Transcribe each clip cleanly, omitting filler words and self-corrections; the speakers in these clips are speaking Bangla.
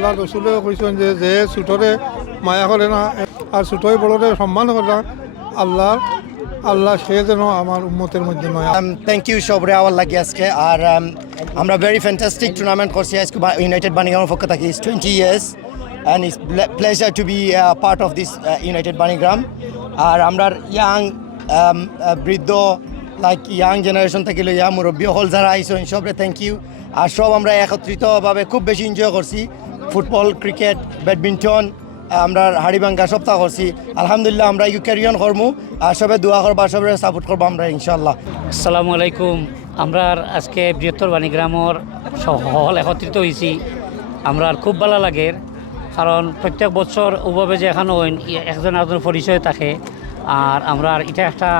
আল্লাহ রসুলেও কইছেন যে যে ছোটরে মায়া করে না আর ছোটই বড়রে সম্মান করে না আল্লাহ আল্লাহ সে যেন আমার উম্মতের মধ্যে নয়। থ্যাংক ইউ সবরে আওয়ার লাগে আজকে আর আমরা ভেরি ফ্যান্টাস্টিক টুর্নামেন্ট করছি আজকে ইউনাইটেড বাণীগ্রামের পক্ষ থেকে 20 years and it's pleasure to be part of this United Banigram আর আমরা ইয়াং বৃদ্ধ লাইক ইয়াং জেনারেশন থেকে লইয়া মুরব্বী হল যারা আইসেন সবরে থ্যাংক ইউ আর সব আমরা একত্রিতভাবে খুব বেশি এনজয় করছি ফুটবল ক্রিকেট ব্যাডমিন্টন আমরা হাড়িভাঙ্গা সপ্তাহ করছি আলহামদুলিল্লাহ আমরা ইউ ক্যারি অন করবো আর সবে দোয়া করবো আর সবে সাপোর্ট করবো আমরা ইনশাল্লাহ। আসসালামু আলাইকুম। আমরা আজকে বৃহত্তর বাণীগ্রামের হল একত্রিত হয়েছি আমরা খুব ভালো লাগে কারণ প্রত্যেক বছর ওভাবে যে এখানে একজন একজনের পরিচয় থাকে আর আমরা এটা একটা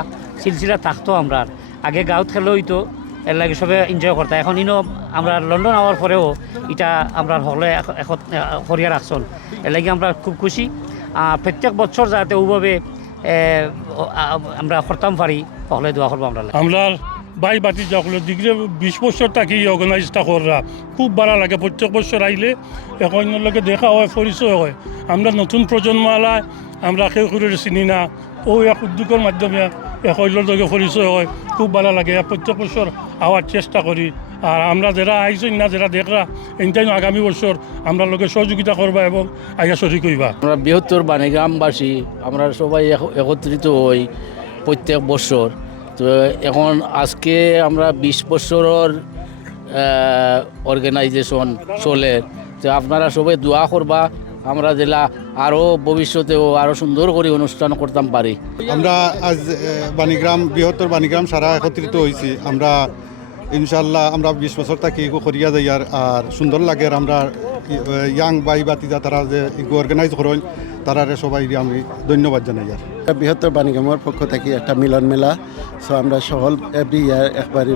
সিলসিলা থাকতো আমরা আগে গাঁত খেলে হইতো এর লাগে সবে এনজয় করতাম এখন ইনো আমরা লন্ডন আওয়ার পরেও এটা আমরা হলে করিয়া রাখছন এর লাগে আমরা খুব খুশি প্রত্যেক বছর যাতে ওভাবে আমরা করতাম পারি হলে দোয়া করবো আমরা বাই বাতি যখন দিকে 20 বছর থাকি অর্গানাইজটা করা খুব ভালো লাগে প্রত্যেক বছর আইলে এখন লোকে দেখা হয় পরিচয় হয় আমরা নতুন প্রজন্ম আলায় আমরা কেউ করে চিনি না ও এক উদ্যোগের মাধ্যমে একজনের লগে পরিচয় হয় খুব ভালো লাগে প্রত্যেক বছর আওয়ার চেষ্টা করি আর আমরা যারা আইসই না যারা দেখরা এইটাই আগামী বছর আমরা লোকে সহযোগিতা করবা এবং আইয়া শরিক হইবা। আমরা বৃহত্তর বাণীগ্রামবাসী আমরা সবাই একত্রিত হই প্রত্যেক বছর তো এখন আজকে আমরা 20 বছরের অর্গানাইজেশন চলে তো আপনারা সবাই দোয়া করবা আমরা জেলা আরও ভবিষ্যতেও আরও সুন্দর করে অনুষ্ঠান করতাম পারি। আমরা আজ বাণীগ্রাম বৃহত্তর বাণীগ্রাম সারা একত্রিত হয়েছি আমরা ইনশাল্লাহ আমরা 20 বছর থাকি করিয়া যাই আর সুন্দর লাগে আর আমরা ইয়াং বাই বাতিজা তারা যে অর্গানাইজ করেন তারারে সবাই আমি ধন্যবাদ জানাই। আর বৃহত্তর বাণীগ্রামের পক্ষ থেকে একটা মিলন মেলা সো আমরা সকল এভরি ইয়ার একবারই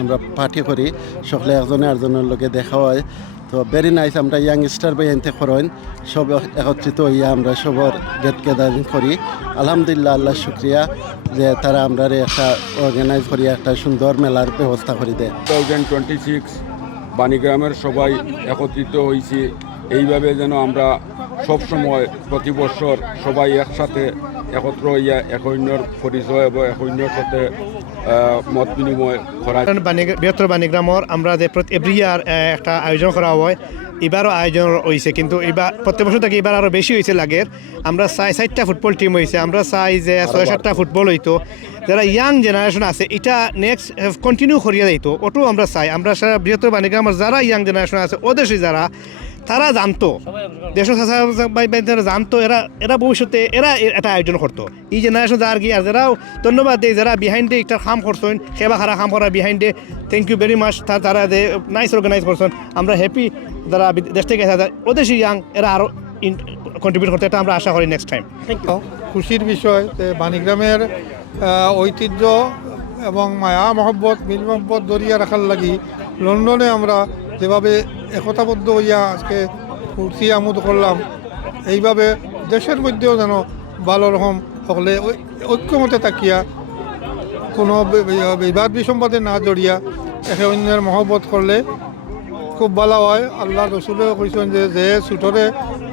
আমরা পার্টি করি সকলে একজনে একজনের লোকে দেখা হয় তো ভেরি নাইস আমরা ইয়াংস্টার বাই এনতে করেন সব একত্রিত হইয়া আমরা সবর গেট গ্যাদারিং করি আলহামদুলিল্লাহ আল্লাহ শুক্রিয়া যে তারা আমরা একটা অর্গানাইজ করি একটা সুন্দর মেলার ব্যবস্থা করে দেয়। 2026 বাণীগ্রামের সবাই একত্রিত হয়েছি এইভাবে যেন আমরা সব সময় প্রতি বছর সবাই একসাথে একত্র হইয়া এক অন্যর পরিচয় এবং এক অন্যর সাথে মত বিনিময় করা। বৃহত্তর বাণীগ্রামের আমরা যে এভরি ইয়ার একটা আয়োজন করা হয় এবারও আয়োজন হয়েছে কিন্তু এবার প্রত্যেক বছর থেকে এবার আরও বেশি হয়েছে লাগের আমরা চাই 4টা ফুটবল টিম হয়েছে আমরা চাই যে 6-7টা ফুটবল হইতো যারা ইয়াং জেনারেশন আছে এটা নেক্সট কন্টিনিউ করিয়া যাইতো ওটাও আমরা চাই আমরা সারা বৃহত্তর বাণীগ্রামের যারা ইয়াং জেনারেশন আছে ওদেশে যারা তারা জানতো দেশের জানতো এরা ভবিষ্যতে এরা এটা আয়োজন করতো এই জেনারেশন যার কি আর যারাও ধন্যবাদ দেয় যারা বিহাইন্ডে একটা কাম করছেন সেবা খারা কাম করা বিহাইন্ডে থ্যাংক ইউ ভেরি মাচ তারা যে নাইস অর্গানাইজ করছেন আমরা হ্যাপি যারা দেশ থেকে ওদেশি ইয়াং এরা আরও কন্ট্রিবিউট করতে এটা আমরা আশা করি নেক্সট টাইম। Thank you. খুশির বিষয় যে বাণীগ্রামের ঐতিহ্য এবং মায়া মহব্বত মিল মহব্বত দরিয়া রাখার লাগি লন্ডনে আমরা যেভাবে একতাবদ্ধ হইয়া আজকে ফুর্তি আমোদ করলাম এইভাবে দেশের মধ্যেও যেন ভালো রকম সকলে ঐক্যমতে তাকিয়া কোনো বিবাদ বিসম্বাদে না জড়িয়া একে অন্যের মহব্বত করলে খুব ভালো হয়। আল্লাহ রসুলেও কইছেন যে যে ছোটরে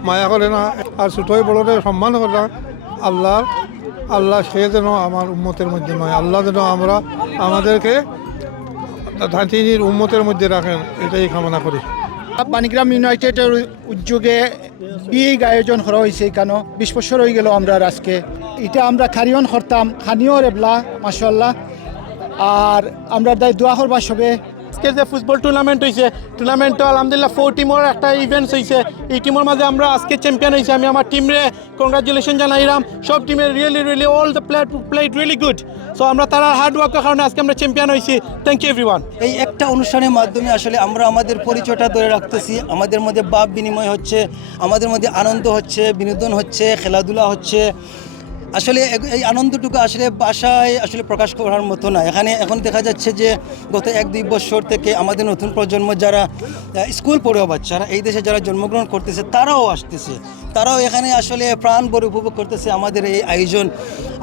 মায়া করে না আর ছোটই বড়রে সম্মান করে না আল্লাহ আল্লাহ সে যেন আমার উম্মতের মধ্যে নয় আল্লাহ যেন আমরা আমাদেরকে ধাঁচিনির উম্মতের মধ্যে রাখেন এটাই কামনা করি। বাণীগ্রাম ইউনাইটেডের উদ্যোগে বিগ আয়োজন করা হয়েছে কেন 20 বছর হয়ে গেল আমরা আজকে এটা আমরা খারিয়ন করতাম খানিও রেবলা মাশাআল্লাহ আর আমরা দায় দোয়া করবা সবে। আজকের যে ফুটবল টুর্নামেন্ট হয়েছে টুর্নামেন্টও আলহামদুলিল্লাহ 4 টিমের একটা ইভেন্টস হয়েছে এই টিমের মাঝে আমরা আজকে চ্যাম্পিয়ন হয়েছি আমি আমার টিমরে কংগ্রাচুলেশন জানাইলাম সব টিমের really all the played really good so আমরা তারা হার্ড ওয়ার্কের কারণে আজকে আমরা চ্যাম্পিয়ন হয়েছি থ্যাংক ইউ এভরিওয়ান। এই একটা অনুষ্ঠানের মাধ্যমে আসলে আমরা আমাদের পরিচয়টা ধরে রাখতেছি আমাদের মধ্যে ভাব বিনিময় হচ্ছে আমাদের মধ্যে আনন্দ হচ্ছে বিনোদন হচ্ছে খেলাধুলা হচ্ছে আসলে এই আনন্দটুকু আসলে বাসায় আসলে প্রকাশ করার মতো না। এখন দেখা যাচ্ছে যে গত 1-2 বছর থেকে আমাদের নতুন প্রজন্ম যারা স্কুল পড়ুয়া বাচ্চারা এই দেশে যারা জন্মগ্রহণ করতেছে তারাও আসতেছে তারাও এখানে আসলে প্রাণ ভরে উপভোগ করতেছে আমাদের এই আয়োজন।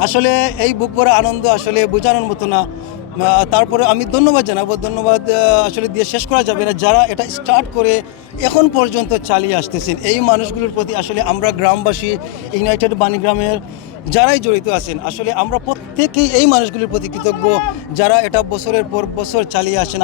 আসলে এই বুক ভরা আনন্দ আসলে বোঝানোর মতো না তারপরে আমি ধন্যবাদ জানাবো, ধন্যবাদ আসলে দিয়ে শেষ করা যাবে না, যারা এটা স্টার্ট করে এখন পর্যন্ত চালিয়ে আসতেছেন এই মানুষগুলোর প্রতি আসলে আমরা গ্রামবাসী ইউনাইটেড বাণীগ্রামের যারাই জড়িত আছেন আসলে আমরা প্রত্যেকেই এই মানুষগুলোর প্রতি কৃতজ্ঞ, যারা এটা বছরের পর বছর চালিয়ে আসেন।